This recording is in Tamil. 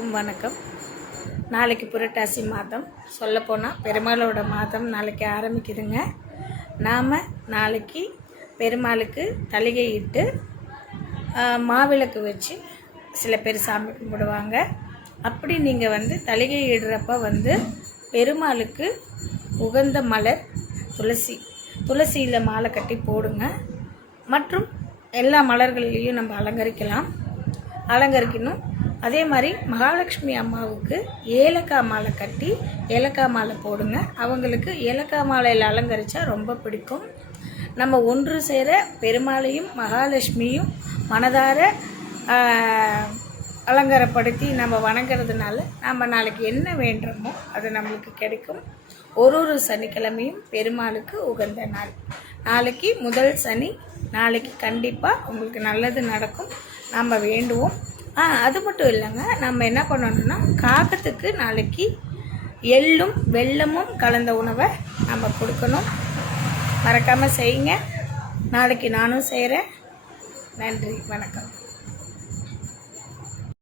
அனைவருக்கும் வணக்கம். நாளைக்கு புரட்டாசி மாதம், சொல்லப்போனால் பெருமாளோட மாதம் நாளைக்கு ஆரம்பிக்குதுங்க. நாம் நாளைக்கு பெருமாளுக்கு தளிகை இட்டு மாவிளக்கு வச்சு சில பேர் சாமி கும்பிடுவாங்க. அப்படி நீங்கள் தளிகை இடுறப்ப பெருமாளுக்கு உகந்த மலர் துளசியில் மாலை கட்டி போடுங்க. மற்றும் எல்லா மலர்களையும் நம்ம அலங்கரிக்கணும். அதே மாதிரி மகாலட்சுமி அம்மாவுக்கு ஏலக்காய் மாலை கட்டி ஏலக்காய் மாலை போடுங்க. அவங்களுக்கு ஏலக்காய் மாலையில் அலங்கரித்தா ரொம்ப பிடிக்கும். நம்ம ஒன்று சேர பெருமாளையும் மகாலட்சுமியும் மனதார அலங்காரப்படுத்தி நம்ம வணங்குறதுனால நம்ம நாளைக்கு என்ன வேண்டுமோ அது நம்மளுக்கு கிடைக்கும். ஒரு சனிக்கிழமையும் பெருமாளுக்கு உகந்த நாள். நாளைக்கு முதல் சனி. நாளைக்கு கண்டிப்பாக உங்களுக்கு நல்லது நடக்கும். நம்ம வேண்டுவோம். அது மட்டும் இல்லைங்க, நம்ம என்ன பண்ணணும்னா காகத்துக்கு நாளைக்கு எள்ளும் வெல்லமும் கலந்த உணவை நம்ம கொடுக்கணும். மறக்காமல் செய்யுங்க. நாளைக்கு நானும் செய்கிறேன். நன்றி, வணக்கம்.